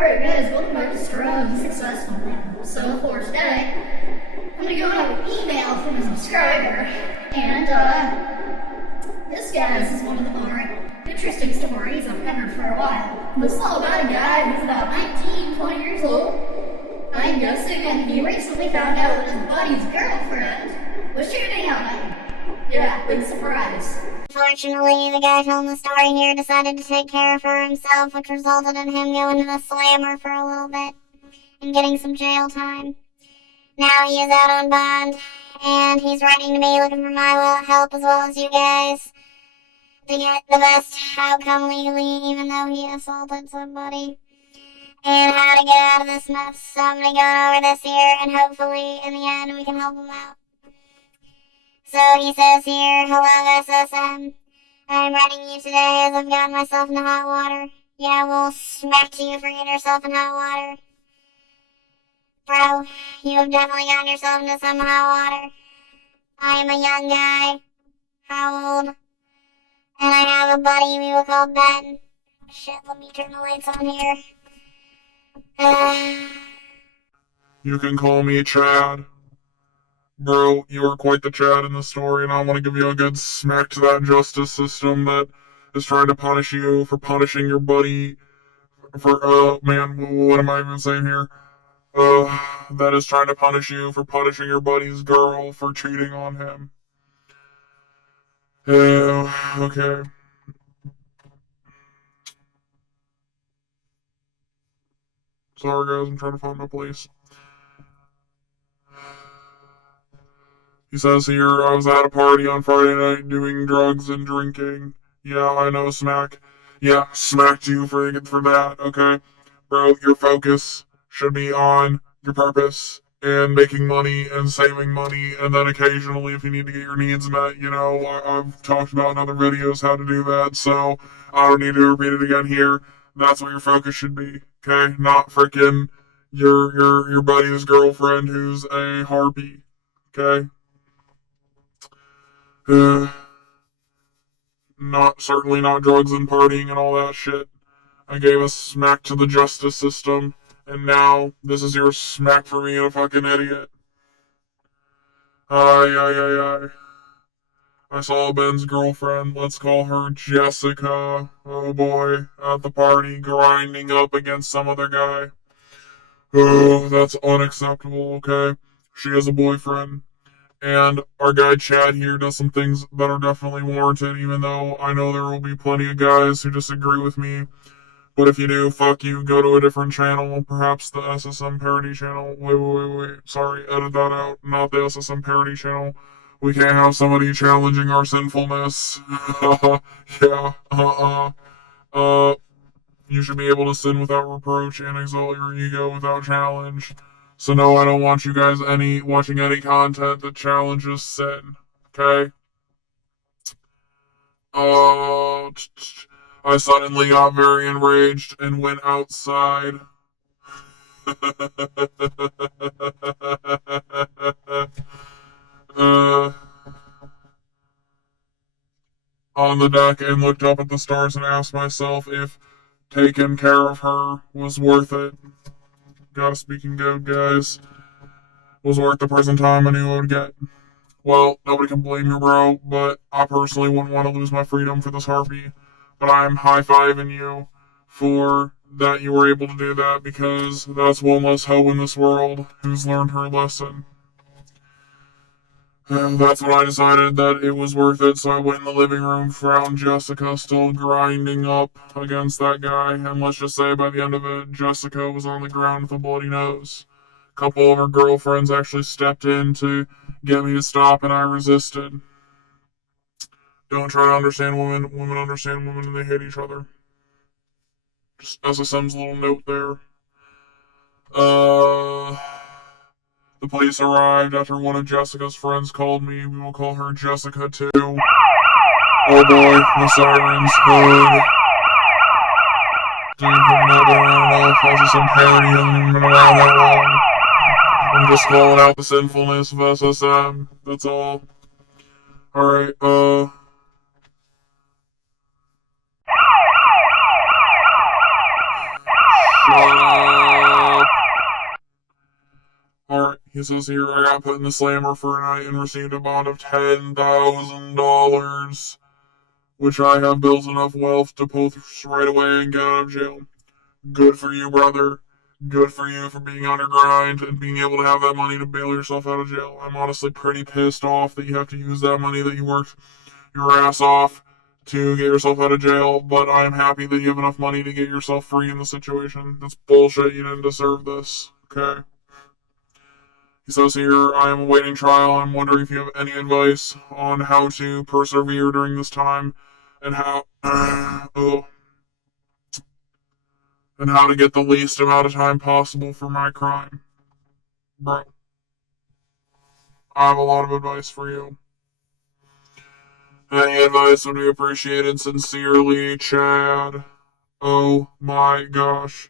Alright guys, welcome back to Strong Successful. So for today, I'm gonna go have an email from a subscriber, and this guys is one of the more interesting stories I've covered for a while. This is all about a guy who's about 19, 20 years old, I'm guessing, and he recently found out that his buddy's girlfriend was cheating on him. Yeah, big surprise. Unfortunately, the guy telling the story here decided to take care of her himself, which resulted in him going to the slammer for a little bit and getting some jail time. Now he is out on bond, and he's writing to me looking for my help as well as you guys to get the best outcome legally, even though he assaulted somebody, and how to get out of this mess. So I'm going to go over this here, and hopefully in the end we can help him out. So he says here, hello SSM, I'm writing you today as I've gotten myself into hot water. Yeah, we'll smack to you for getting yourself in hot water. Bro, you have definitely gotten yourself into some hot water. I am a young guy. How old? And I have a buddy we will call Ben. Shit, let me turn the lights on here. You can call me Chad. Bro, you are quite the Chad in the story, and I want to give you a good smack to that justice system that is trying to punish you for punishing your buddy man, what am I even saying here? That is trying to punish you for punishing your buddy's girl for cheating on him. Okay. Sorry guys, I'm trying to find my place. He says here, I was at a party on Friday night doing drugs and drinking. Yeah, I know, smack. Yeah, smacked you for that, okay? Bro, your focus should be on your purpose and making money and saving money, and then occasionally if you need to get your needs met, I've talked about in other videos how to do that, so I don't need to repeat it again here. That's what your focus should be, okay? Not freaking your buddy's girlfriend who's a harpy, okay? Certainly not drugs and partying and all that shit. I gave a smack to the justice system, and now this is your smack for being a fucking idiot. Ay. I saw Ben's girlfriend, let's call her Jessica, oh boy, at the party, grinding up against some other guy. Oh, that's unacceptable, okay? She has a boyfriend. And our guy Chad here does some things that are definitely warranted, even though I know there will be plenty of guys who disagree with me. But if you do, fuck you, go to a different channel, perhaps the SSM Parody channel. Wait, sorry, edit that out, not the SSM Parody channel. We can't have somebody challenging our sinfulness. Yeah, you should be able to sin without reproach and exalt your ego without challenge. So no, I don't want you guys watching any content that challenges sin. Okay? I suddenly got very enraged and went outside. On the deck and looked up at the stars and asked myself if taking care of her was worth it. Gotta speak in goat, guys. Was worth the present time I knew I would get. Well, nobody can blame you, bro, but I personally wouldn't want to lose my freedom for this harpy. But I'm high-fiving you for that you were able to do that, because that's one less hoe in this world who's learned her lesson. And that's when I decided that it was worth it, so I went in the living room, found Jessica still grinding up against that guy, and let's just say by the end of it, Jessica was on the ground with a bloody nose. A couple of her girlfriends actually stepped in to get me to stop, and I resisted. Don't try to understand women. Women understand women, and they hate each other. Just SSM's little note there. The police arrived after one of Jessica's friends called me. We will call her Jessica too. Oh boy, the sirens. Dude, have not been around enough. Also some parody, hasn't even been around that long. I'm just calling out the sinfulness of SSM. That's all. Alright, up. Alright, he says here, I got put in the slammer for a night and received a bond of $10,000, which I have built enough wealth to pull right away and get out of jail. Good for you, brother. Good for you for being on your grind and being able to have that money to bail yourself out of jail. I'm honestly pretty pissed off that you have to use that money that you worked your ass off to get yourself out of jail, but I am happy that you have enough money to get yourself free in the situation. That's bullshit. You didn't deserve this. Okay? He says here, I am awaiting trial. I'm wondering if you have any advice on how to persevere during this time and how and how to get the least amount of time possible for my crime. Bro, I have a lot of advice for you. Any advice would be appreciated. Sincerely, Chad. Oh my gosh.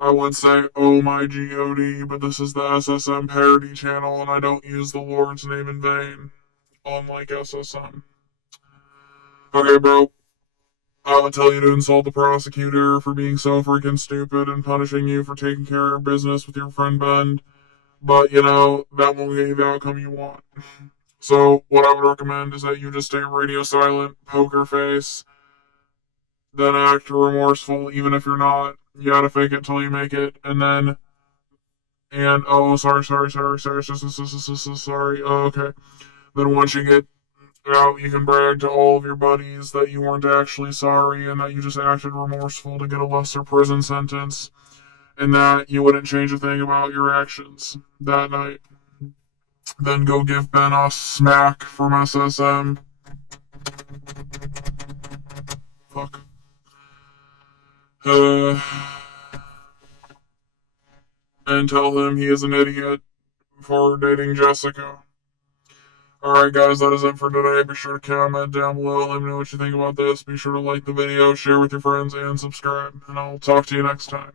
I would say, oh my God, but this is the SSM parody channel and I don't use the Lord's name in vain. Unlike SSM. Okay, bro. I would tell you to insult the prosecutor for being so freaking stupid and punishing you for taking care of your business with your friend Ben. But, that won't get you the outcome you want. So, what I would recommend is that you just stay radio silent, poker face, then act remorseful even if you're not. You gotta fake it till you make it, oh, sorry, okay. Then once you get out, you can brag to all of your buddies that you weren't actually sorry and that you just acted remorseful to get a lesser prison sentence and that you wouldn't change a thing about your actions that night. Then go give Ben a smack from SSM. Fuck. And tell him he is an idiot for dating Jessica. Alright guys, that is it for today. Be sure to comment down below. Let me know what you think about this. Be sure to like the video, share with your friends, and subscribe. And I'll talk to you next time.